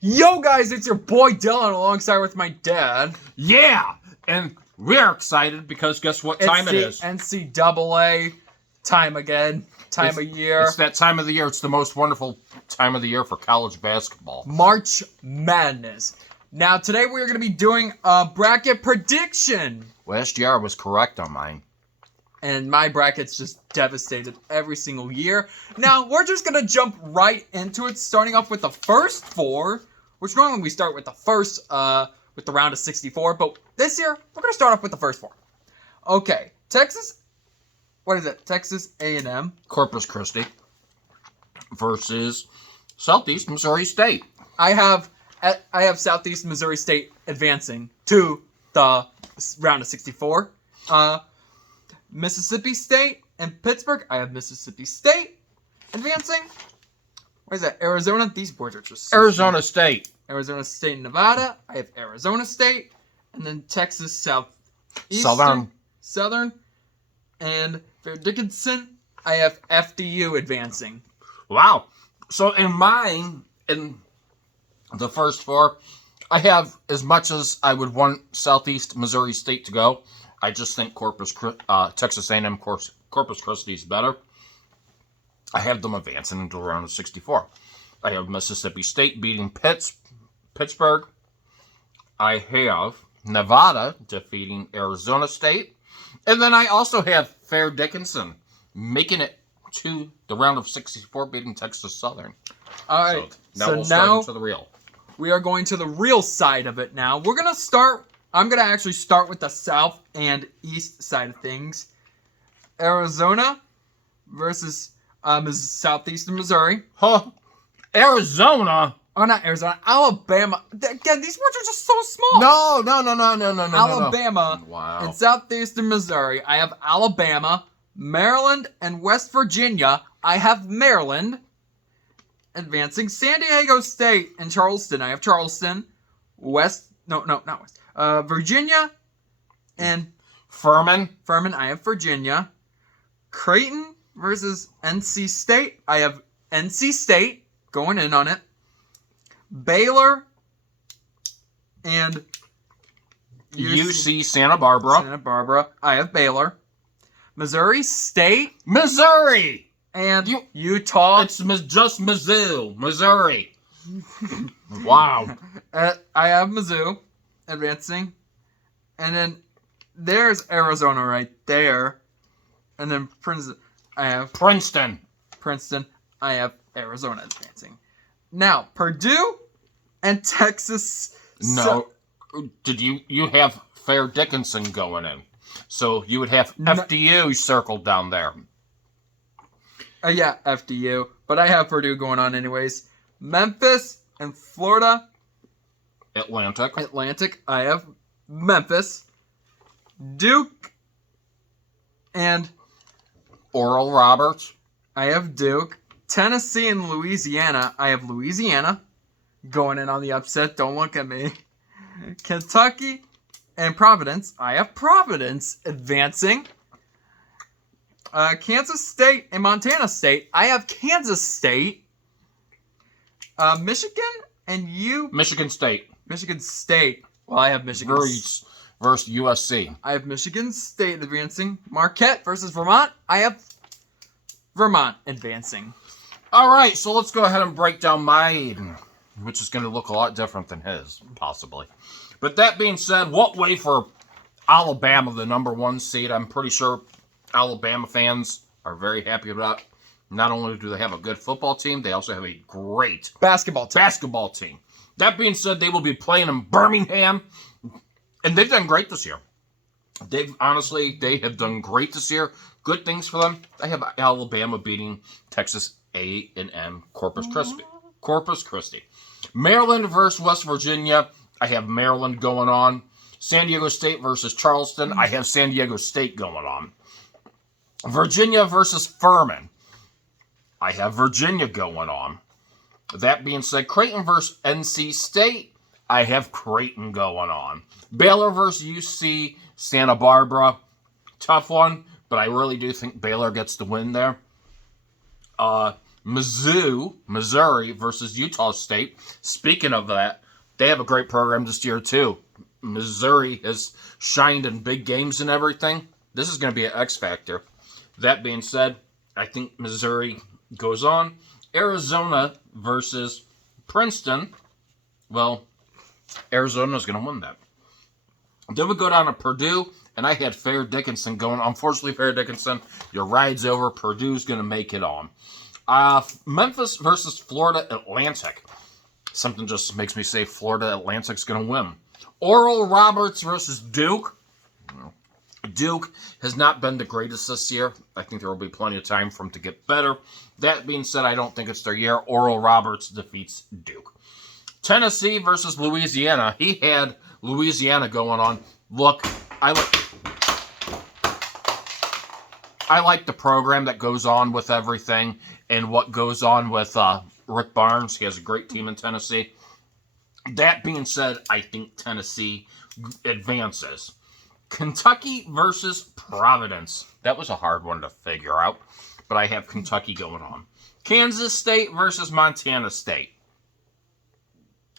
Yo guys, it's your boy Dylan alongside with my dad. Yeah, and we're excited because guess what time it is? NCAA time again. Time of year. It's that time of the year. It's the most wonderful time of the year for college basketball. March Madness. Now today we're going to be doing a bracket prediction. Last year I was correct on mine. And my bracket's just devastated every single year. Now, we're just going to jump right into it, starting off with the first four, which normally we start with the first, with the round of 64, but this year, we're going to start off with the first four. Okay, Texas A&M. Corpus Christi versus Southeast Missouri State. I have Southeast Missouri State advancing to the round of 64. Mississippi State and Pittsburgh. I have Mississippi State advancing. What is that? Arizona? These boards are just... Arizona State. Arizona State and Nevada. I have Arizona State. And then Texas Southern. And for Dickinson, I have FDU advancing. Wow. So in mine, in the first four, I have as much as I would want Southeast Missouri State to go. I just think Texas A&M Corpus Christi is better. I have them advancing into the round of 64. I have Mississippi State beating Pittsburgh. I have Nevada defeating Arizona State. And then I also have Fair Dickinson making it to the round of 64 beating Texas Southern. All right. So now we'll start into the real. We are going to the real side of it now. We're going to start... I'm going to actually start with the south and east side of things. Arizona versus Southeastern Missouri. Huh? Arizona? Oh, not Arizona. Alabama. Again, these words are just so small. No. Alabama Wow. and Southeastern Missouri. I have Alabama, Maryland, and West Virginia. I have Maryland advancing. San Diego State and Charleston. I have Charleston. Not West. Virginia and Furman. I have Virginia. Creighton versus NC State. I have NC State going in on it. Baylor and UC Santa Barbara. I have Baylor. Missouri State. Missouri. And Utah. It's just Mizzou. Missouri. Wow. I have Mizzou advancing. And then there's Arizona right there. And then Princeton. I have Princeton. I have Arizona advancing. Now, Purdue and Texas. No. Did you have Fair Dickinson going in? So you would have FDU circled down there. Yeah, FDU. But I have Purdue going on anyways. Memphis and Florida. Atlantic. I have Memphis. Duke and Oral Roberts. I have Duke. Tennessee and Louisiana. I have Louisiana going in on the upset. Don't look at me. Kentucky and Providence. I have Providence advancing. Kansas State and Montana State. I have Kansas State. Michigan and Michigan State. Well, I have Michigan versus USC. I have Michigan State advancing. Marquette versus Vermont. I have Vermont advancing. All right, so let's go ahead and break down mine, which is going to look a lot different than his, possibly. But that being said, what way for Alabama, the number one seed? I'm pretty sure Alabama fans are very happy about. Not only do they have a good football team, they also have a great basketball team. That being said, they will be playing in Birmingham, and they've done great this year. They have done great this year. Good things for them. I have Alabama beating Texas A&M Corpus Christi. Maryland versus West Virginia. I have Maryland going on. San Diego State versus Charleston. I have San Diego State going on. Virginia versus Furman. I have Virginia going on. That being said, Creighton versus NC State. I have Creighton going on. Baylor versus UC Santa Barbara. Tough one, but I really do think Baylor gets the win there. Mizzou, Missouri versus Utah State. Speaking of that, they have a great program this year too. Missouri has shined in big games and everything. This is going to be an X factor. That being said, I think Missouri goes on. Arizona versus Princeton. Well, Arizona's going to win that. Then we go down to Purdue, and I had Fair Dickinson going. Unfortunately, Fair Dickinson, your ride's over. Purdue's going to make it on. Memphis versus Florida Atlantic. Something just makes me say Florida Atlantic's going to win. Oral Roberts versus Duke. Duke has not been the greatest this year. I think there will be plenty of time for him to get better. That being said, I don't think it's their year. Oral Roberts defeats Duke. Tennessee versus Louisiana. He had Louisiana going on. Look, I like the program that goes on with everything and what goes on with Rick Barnes. He has a great team in Tennessee. That being said, I think Tennessee advances. Kentucky versus Providence. That was a hard one to figure out, but I have Kentucky going on. Kansas State versus Montana State.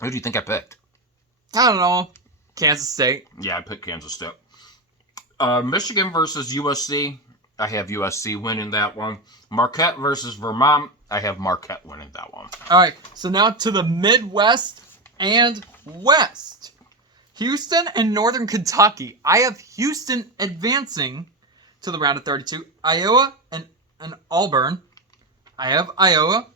Who do you think I picked? I don't know. Kansas State. Yeah, I picked Kansas State. Michigan versus USC. I have USC winning that one. Marquette versus Vermont. I have Marquette winning that one. All right, so now to the Midwest and West. Houston and Northern Kentucky. I have Houston advancing to the round of 32. Iowa and Auburn. I have Iowa.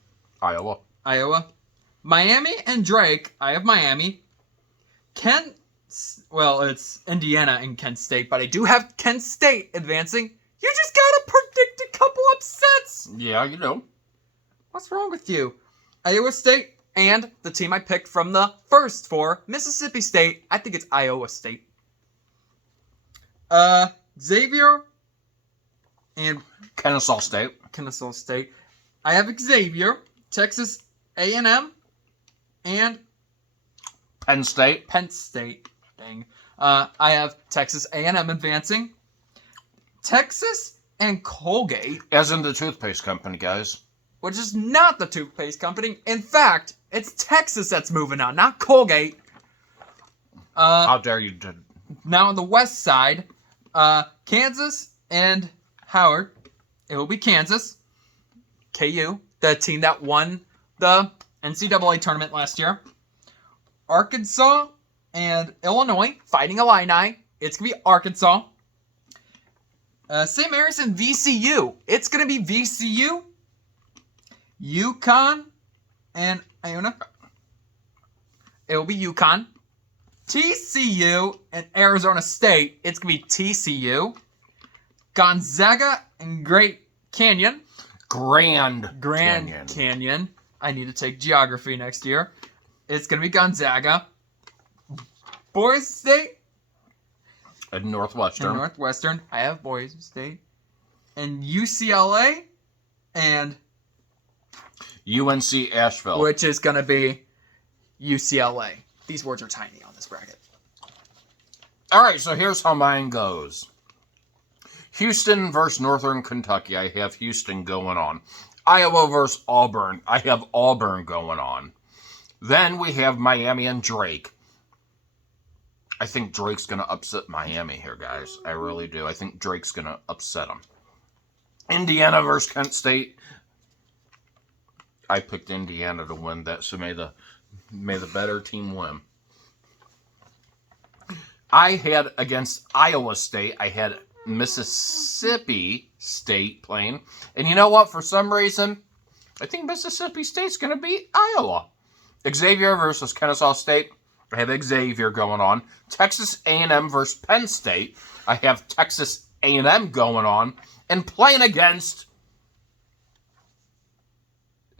Miami and Drake. I have Miami. It's Indiana and Kent State, but I do have Kent State advancing. You just gotta predict a couple upsets. Yeah, you know. What's wrong with you? Iowa State and the team I picked from the first four, Mississippi State. I think it's Iowa State. Xavier and Kennesaw State. I have Xavier, Texas A&M, and Penn State. Dang. I have Texas A&M advancing. Texas and Colgate. As in the toothpaste company, guys. Which is not the toothpaste company. In fact, it's Texas that's moving on, not Colgate. How dare you? Now on the west side, Kansas and Howard. It will be Kansas. KU, the team that won the NCAA tournament last year. Arkansas and Illinois, Fighting Illini. It's going to be Arkansas. St. Mary's and VCU. It's going to be VCU. UConn and Iona. It will be UConn. TCU and Arizona State. It's going to be TCU. Gonzaga and Grand Canyon. I need to take geography next year. It's going to be Gonzaga. Boise State. And Northwestern. I have Boise State. And UCLA and UNC Asheville. Which is going to be UCLA. These words are tiny on this bracket. All right, so here's how mine goes. Houston versus Northern Kentucky. I have Houston going on. Iowa versus Auburn. I have Auburn going on. Then we have Miami and Drake. I think Drake's going to upset Miami here, guys. I really do. I think Drake's going to upset them. Indiana versus Kent State. I picked Indiana to win that, so may the better team win. I had against Iowa State, I had Mississippi State playing. And you know what? For some reason, I think Mississippi State's going to beat Iowa. Xavier versus Kennesaw State. I have Xavier going on. Texas A&M versus Penn State. I have Texas A&M going on. And playing against...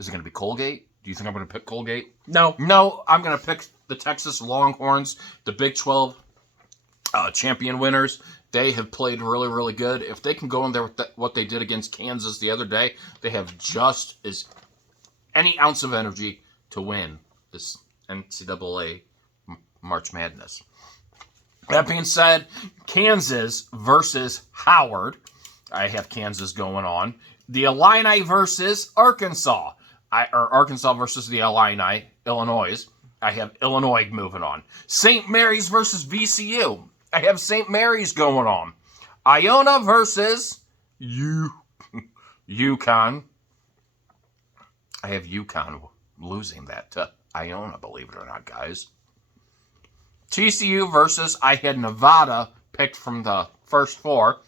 Is it going to be Colgate? Do you think I'm going to pick Colgate? No. No, I'm going to pick the Texas Longhorns, the Big 12 champion winners. They have played really, really good. If they can go in there with what they did against Kansas the other day, they have just as any ounce of energy to win this NCAA March Madness. That being said, Kansas versus Howard. I have Kansas going on. The Illini versus Arkansas. Arkansas versus the Illini, Illinois. I have Illinois moving on. St. Mary's versus VCU. I have St. Mary's going on. Iona versus UConn. I have UConn losing that to Iona, believe it or not, guys. TCU versus, I had Nevada picked from the first four.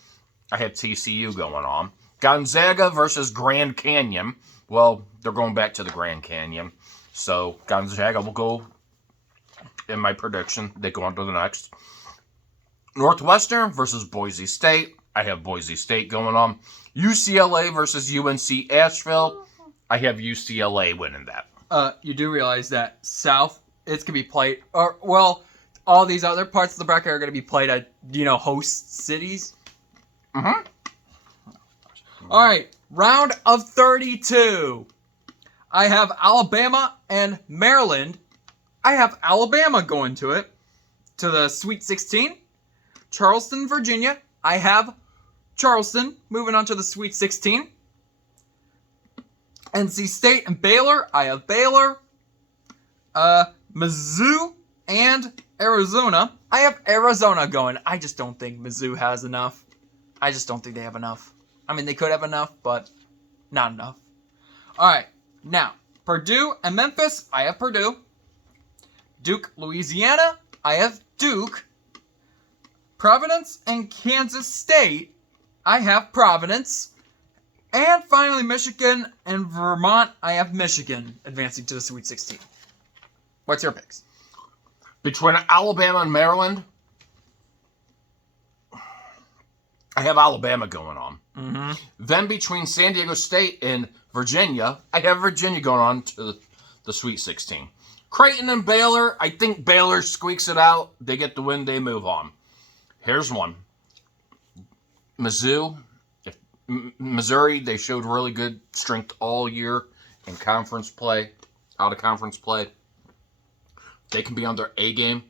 I have TCU going on. Gonzaga versus Grand Canyon. Well, they're going back to the Grand Canyon. So Gonzaga will go, in my prediction, they go on to the next. Northwestern versus Boise State. I have Boise State going on. UCLA versus UNC Asheville. I have UCLA winning that. You do realize that South, it's going to be played, or, well, all these other parts of the bracket are going to be played at, host cities. Mm-hmm. All right, round of 32. I have Alabama and Maryland. I have Alabama going to the Sweet 16. Charleston, Virginia. I have Charleston moving on to the Sweet 16. NC State and Baylor. I have Baylor. Mizzou and Arizona. I have Arizona going. I just don't think Mizzou has enough. I just don't think they have enough. I mean, they could have enough, but not enough. All right. Now, Purdue and Memphis. I have Purdue. Duke, Louisiana. I have Duke. Providence and Kansas State. I have Providence. And finally, Michigan and Vermont. I have Michigan advancing to the Sweet 16. What's your picks? Between Alabama and Maryland, I have Alabama going on. Mm-hmm. Then between San Diego State and Virginia, I have Virginia going on to the Sweet 16. Creighton and Baylor, I think Baylor squeaks it out. They get the win, they move on. Here's one. Mizzou. Missouri, they showed really good strength all year in conference play, out of conference play. They can be on their A game.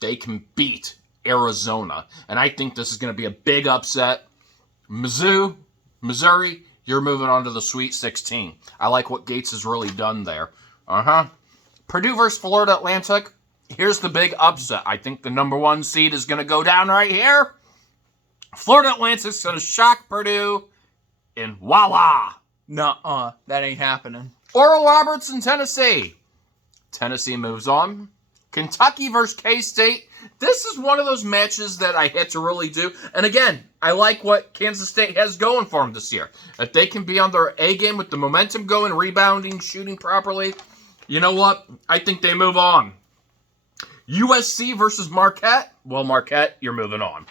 They can beat Arizona. And I think this is going to be a big upset. Mizzou, Missouri, you're moving on to the Sweet 16. I like what Gates has really done there. Purdue versus Florida Atlantic. Here's the big upset. I think the number 1 seed is going to go down right here. Florida Atlantic's going to shock Purdue. And voila! Nuh-uh. That ain't happening. Oral Roberts in Tennessee. Tennessee moves on. Kentucky versus K-State. This is one of those matches that I had to really do. And again, I like what Kansas State has going for them this year. If they can be on their A game with the momentum going, rebounding, shooting properly, you know what? I think they move on. USC versus Marquette. Well, Marquette, you're moving on.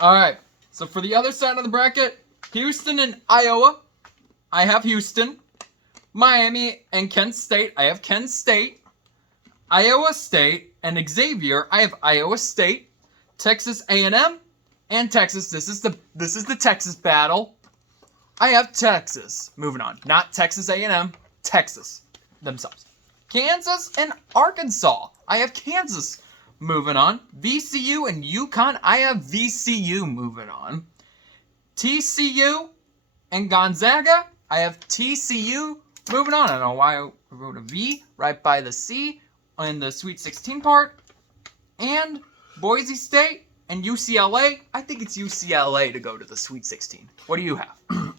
All right. So for the other side of the bracket, Houston and Iowa. I have Houston. Miami and Kent State. I have Kent State. Iowa State and Xavier. I have Iowa State. Texas A&M and Texas. This is the Texas battle. I have Texas. Moving on. Not Texas A&M. Texas themselves. Kansas and Arkansas. I have Kansas. Moving on. VCU and UConn. I have VCU moving on. TCU and Gonzaga. I have TCU moving on. I don't know why I wrote a V right by the C in the Sweet 16 part. And Boise State and UCLA. I think it's UCLA to go to the Sweet 16. What do you have?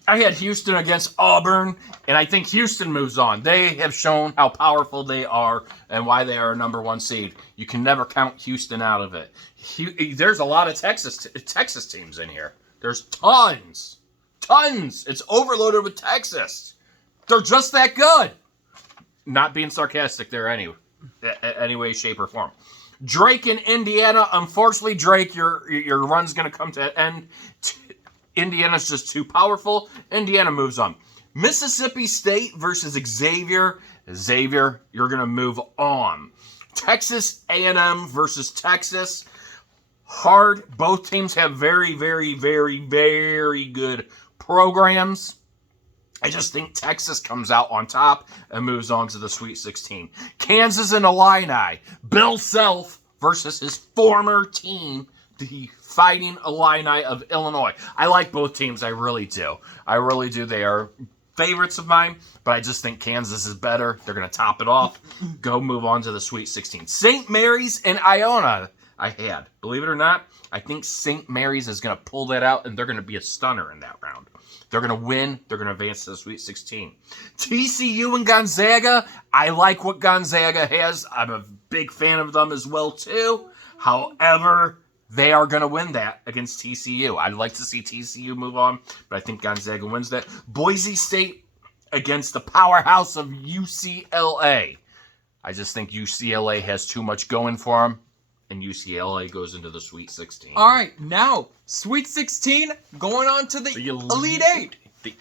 I had Houston against Auburn, and I think Houston moves on. They have shown how powerful they are and why they are a number 1 seed. You can never count Houston out of it. There's a lot of Texas teams in here. There's tons. It's overloaded with Texas. They're just that good. Not being sarcastic there any way, shape, or form. Drake in Indiana. Unfortunately, Drake, your run's going to come to an end. Indiana's just too powerful. Indiana moves on. Mississippi State versus Xavier. Xavier, you're going to move on. Texas A&M versus Texas. Hard. Both teams have very, very, very, very good programs. I just think Texas comes out on top and moves on to the Sweet 16. Kansas and Illini. Bill Self versus his former team, the Fighting Illini of Illinois. I like both teams. I really do. I really do. They are favorites of mine, but I just think Kansas is better. They're going to top it off. Go move on to the Sweet 16. St. Mary's and Iona. Believe it or not, I think St. Mary's is going to pull that out, and they're going to be a stunner in that round. They're going to win. They're going to advance to the Sweet 16. TCU and Gonzaga. I like what Gonzaga has. I'm a big fan of them as well, too. However, they are going to win that against TCU. I'd like to see TCU move on, but I think Gonzaga wins that. Boise State against the powerhouse of UCLA. I just think UCLA has too much going for them, and UCLA goes into the Sweet 16. All right, now, Sweet 16, going on to the Elite 8. The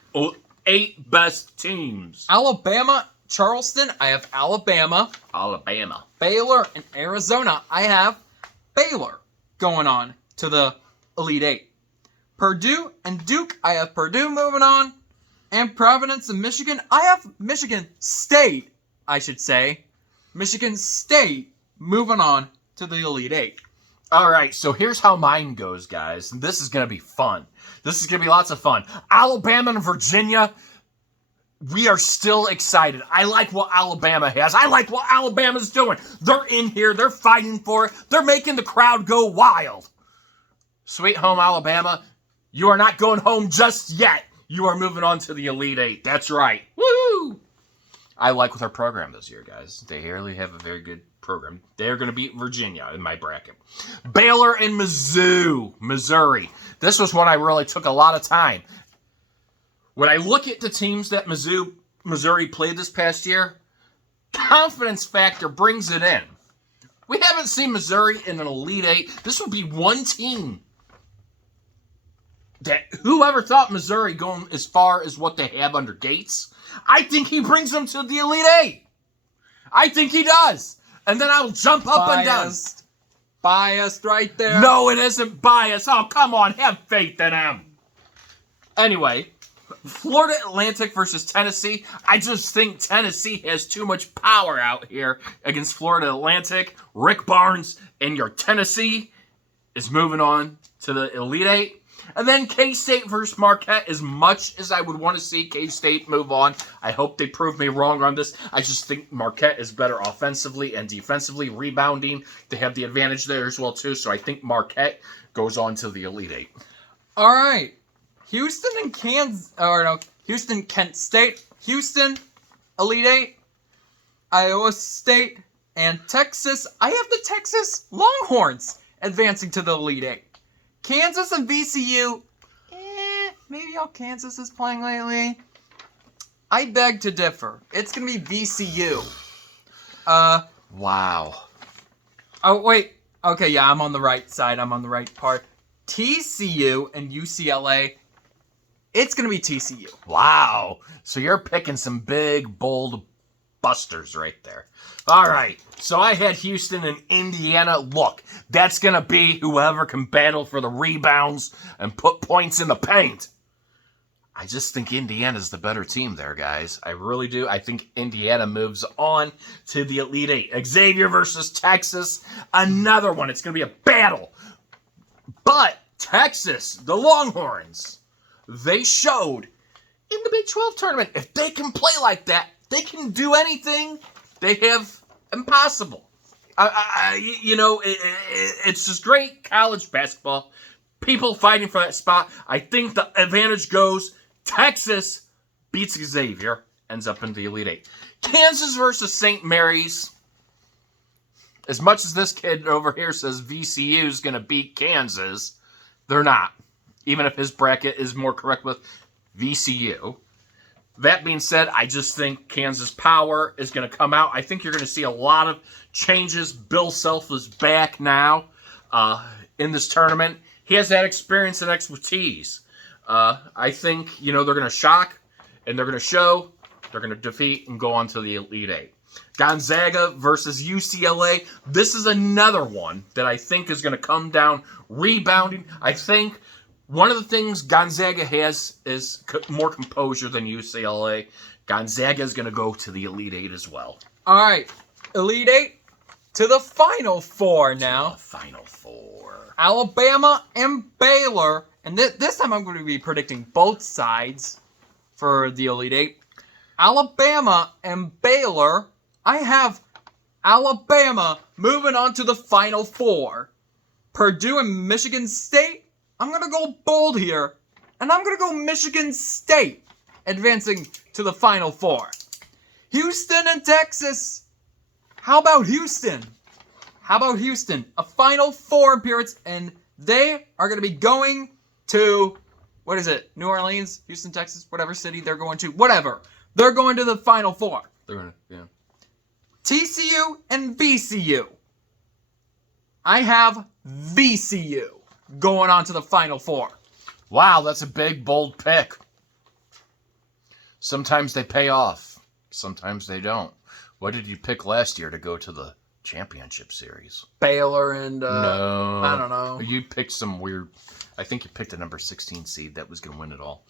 8 best teams. Alabama, Charleston, I have Alabama. Alabama. Baylor and Arizona, I have Baylor going on to the Elite 8. Purdue and Duke, I have Purdue moving on. And Providence and Michigan, I have Michigan State, I should say. Michigan State moving on to the Elite 8. All right, so here's how mine goes, guys. This is going to be fun. This is going to be lots of fun. Alabama and Virginia, we are still excited. I like what Alabama has. I like what Alabama's doing. They're in here. They're fighting for it. They're making the crowd go wild. Sweet home Alabama, you are not going home just yet. You are moving on to the Elite 8. That's right. Woo! I like with our program this year, guys. They really have a very good program. They're going to beat Virginia in my bracket. Baylor and Missouri. This was one I really took a lot of time. When I look at the teams that Missouri played this past year, confidence factor brings it in. We haven't seen Missouri in an Elite 8. This would be one team that whoever thought Missouri going as far as what they have under Gates, I think he brings them to the Elite 8. I think he does. And then I'll jump up and down. Biased right there. No, it isn't biased. Oh, come on. Have faith in him. Anyway, Florida Atlantic versus Tennessee. I just think Tennessee has too much power out here against Florida Atlantic. Rick Barnes and your Tennessee is moving on to the Elite 8. And then K-State versus Marquette. As much as I would want to see K-State move on, I hope they prove me wrong on this. I just think Marquette is better offensively and defensively, rebounding. They have the advantage there as well, too. So I think Marquette goes on to the Elite 8. All right. Houston and Houston, Kent State. Houston, Elite 8. Iowa State and Texas. I have the Texas Longhorns advancing to the Elite 8. Kansas and VCU, maybe how Kansas is playing lately. I beg to differ. It's going to be VCU. Wow. Oh, wait. Okay, yeah, I'm on the right side. I'm on the right part. TCU and UCLA, it's going to be TCU. Wow. So you're picking some big, bold busters right there. All right. So I had Houston and Indiana. Look, that's going to be whoever can battle for the rebounds and put points in the paint. I just think Indiana's the better team there, guys. I really do. I think Indiana moves on to the Elite 8. Xavier versus Texas. Another one. It's going to be a battle. But Texas, the Longhorns, they showed in the Big 12 tournament, if they can play like that, they can do anything they have impossible. It's just great college basketball. People fighting for that spot. I think the advantage goes Texas beats Xavier, ends up in the Elite 8. Kansas versus St. Mary's. As much as this kid over here says VCU is going to beat Kansas, they're not. Even if his bracket is more correct with VCU. That being said, I just think Kansas power is going to come out. I think you're going to see a lot of changes. Bill Self is back now in this tournament. He has that experience and expertise. I think, they're going to shock, and they're going to show, they're going to defeat, and go on to the Elite 8. Gonzaga versus UCLA. This is another one that I think is going to come down rebounding. I think one of the things Gonzaga has is more composure than UCLA. Gonzaga is going to go to the Elite 8 as well. All right. Elite 8. to the Final Four now. Final Four. Alabama and Baylor. And this time I'm going to be predicting both sides for the Elite Eight. Alabama and Baylor. I have Alabama moving on to the Final Four. Purdue and Michigan State. I'm going to go bold here. And I'm going to go Michigan State advancing to the Final Four. Houston and Texas. How about Houston? A Final Four appearance, and they are going to be going to, what is it? New Orleans, Houston, Texas, whatever city they're going to, whatever. They're going to the Final Four. TCU and VCU. I have VCU going on to the Final Four. Wow, that's a big, bold pick. Sometimes they pay off. Sometimes they don't. What did you pick last year to go to the championship series? Baylor and, no. I don't know. You picked some weird, I think you picked a number 16 seed that was going to win it all.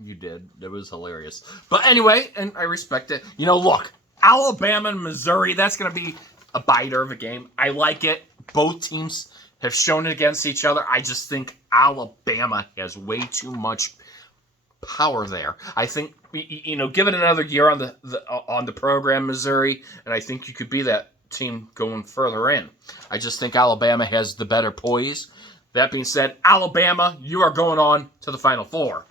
You did. That was hilarious. But anyway, and I respect it. Look, Alabama and Missouri, that's going to be a biter of a game. I like it. Both teams have shown it against each other. I just think Alabama has way too much power there. I think, give it another year on the program, Missouri, and I think you could be that team going further in. I just think Alabama has the better poise. That being said, Alabama, you are going on to the Final Four.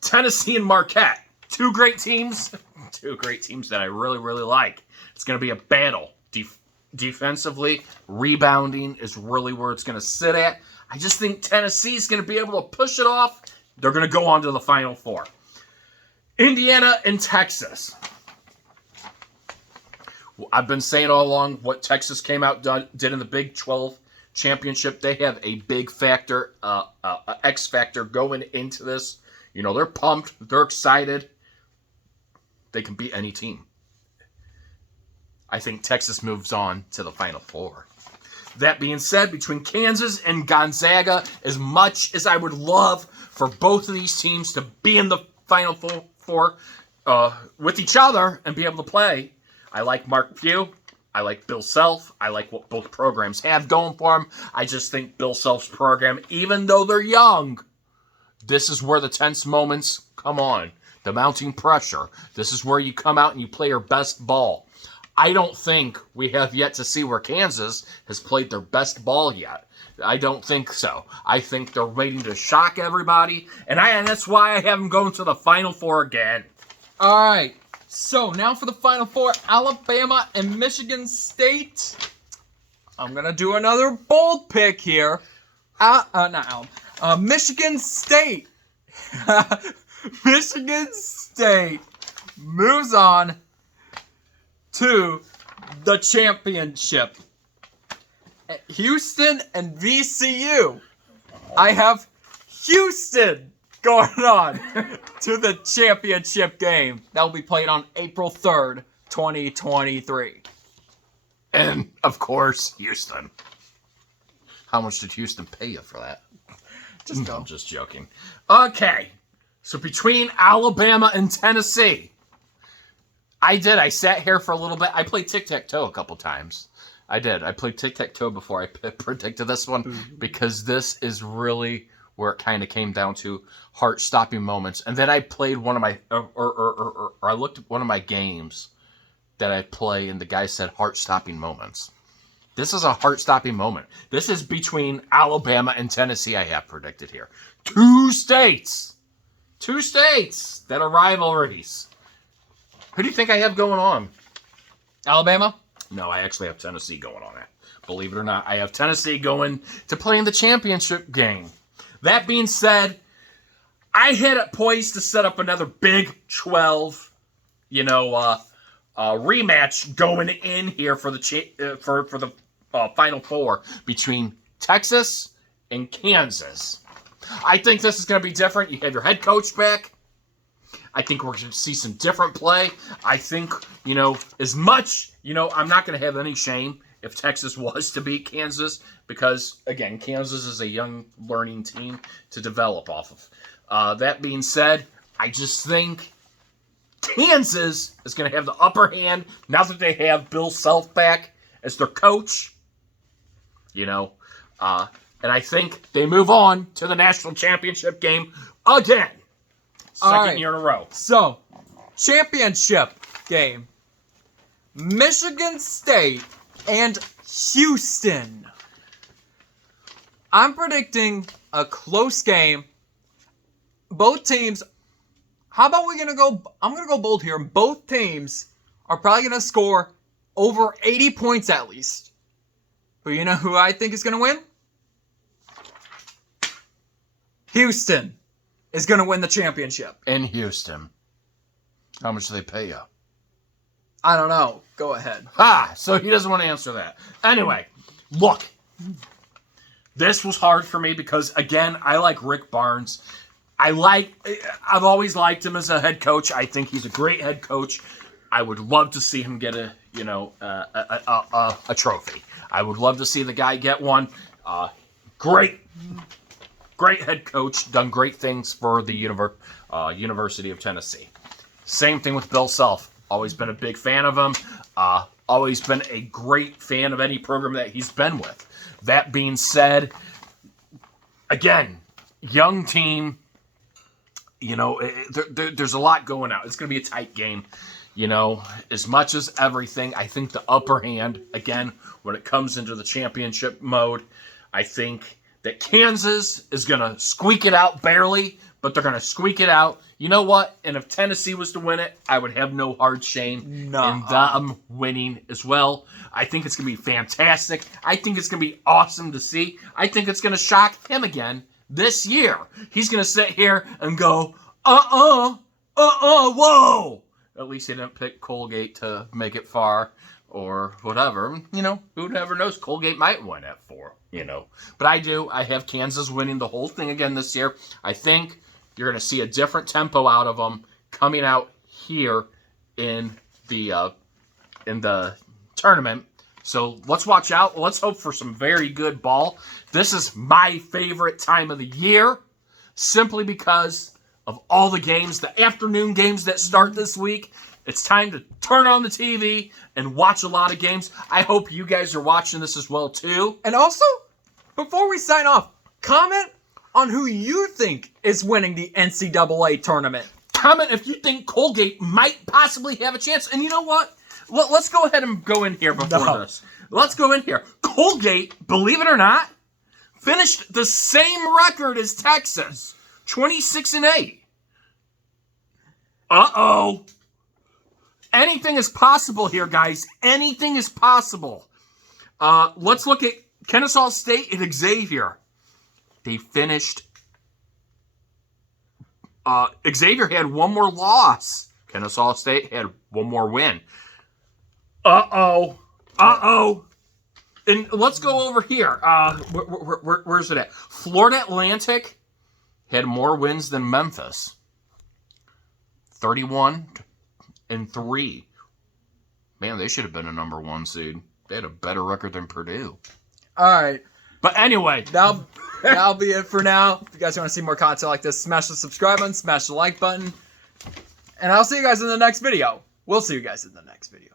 Tennessee and Marquette, two great teams that I really, really like. It's going to be a battle. Defensively, rebounding is really where it's going to sit at. I just think Tennessee's going to be able to push it off. They're going to go on to the Final Four. Indiana and Texas. I've been saying all along what Texas came out did in the Big 12 championship. They have a big factor, X factor going into this. They're pumped. They're excited. They can beat any team. I think Texas moves on to the Final Four. That being said, between Kansas and Gonzaga, as much as I would love for both of these teams to be in the Final Four with each other and be able to play, I like Mark Few. I like Bill Self. I like what both programs have going for them. I just think Bill Self's program, even though they're young, this is where the tense moments come on. The mounting pressure. This is where you come out and you play your best ball. I don't think we have yet to see where Kansas has played their best ball yet. I don't think so. I think they're waiting to shock everybody, and that's why I have them going to the Final Four again. All right. So now for the Final Four, Alabama and Michigan State. I'm gonna do another bold pick here. Michigan State. Michigan State moves on to the championship. Houston and VCU. I have Houston going on to the championship game. That will be played on April 3rd, 2023. And, of course, Houston. How much did Houston pay you for that? I'm just joking. Okay. So between Alabama and Tennessee, I sat here for a little bit. I played tic-tac-toe a couple times. I did. I played tic-tac-toe before I predicted this one because this is really where it kind of came down to heart-stopping moments. And then I played one of my, or I looked at one of my games that I play, and the guy said heart-stopping moments. This is a heart-stopping moment. This is between Alabama and Tennessee I have predicted here. Two states that are rivalries. Who do you think I have going on? Alabama? No, I actually have Tennessee going on it. Believe it or not, I have Tennessee going to play in the championship game. That being said, I had it poised to set up another Big 12, rematch going in here for the Final Four between Texas and Kansas. I think this is going to be different. You have your head coach back. I think we're going to see some different play. I think, as much, I'm not going to have any shame if Texas was to beat Kansas because, again, Kansas is a young learning team to develop off of. That being said, I just think Kansas is going to have the upper hand now that they have Bill Self back as their coach. You know, and I think they move on to the national championship game again. Second year in a row. So, championship game. Michigan State and Houston. I'm predicting a close game. Both teams. How about I'm going to go bold here. Both teams are probably going to score over 80 points at least. But you know who I think is going to win? Houston is going to win the championship. In Houston. How much do they pay you? I don't know. Go ahead. So he doesn't want to answer that. Anyway, look. This was hard for me because, again, I like Rick Barnes. I've always liked him as a head coach. I think he's a great head coach. I would love to see him get a trophy. I would love to see the guy get one. Great head coach. Done great things for the University of Tennessee. Same thing with Bill Self. Always been a big fan of him. Always been a great fan of any program that he's been with. That being said, again, young team. You know, there's a lot going out. It's going to be a tight game. You know, as much as everything, I think the upper hand, again, when it comes into the championship mode, I think that Kansas is going to squeak it out barely, but they're going to squeak it out. You know what? And if Tennessee was to win it, I would have no hard shame in them winning as well. I think it's going to be fantastic. I think it's going to be awesome to see. I think it's going to shock him again. This year, he's going to sit here and go, whoa. At least he didn't pick Colgate to make it far or whatever. You know, who never knows? Colgate might win at 4, you know. But I do. I have Kansas winning the whole thing again this year. I think you're going to see a different tempo out of them coming out here in the tournament. So let's watch out. Let's hope for some very good ball. This is my favorite time of the year, simply because of all the games, the afternoon games that start this week. It's time to turn on the TV and watch a lot of games. I hope you guys are watching this as well, too. And also, before we sign off, comment on who you think is winning the NCAA tournament. Comment if you think Colgate might possibly have a chance. And you know what? Let's go ahead and go in here before this. Let's go in here. Colgate, believe it or not, finished the same record as Texas, 26-8. Uh-oh. Anything is possible here, guys. Anything is possible. Let's look at Kennesaw State and Xavier. They finished. Xavier had one more loss. Kennesaw State had one more win. Uh-oh. And let's go over here. Where's it at? Florida Atlantic had more wins than Memphis. 31-3. Man, they should have been a number 1 seed. They had a better record than Purdue. All right. But anyway. That'll be it for now. If you guys want to see more content like this, smash the subscribe button, smash the like button. And I'll see you guys in the next video. We'll see you guys in the next video.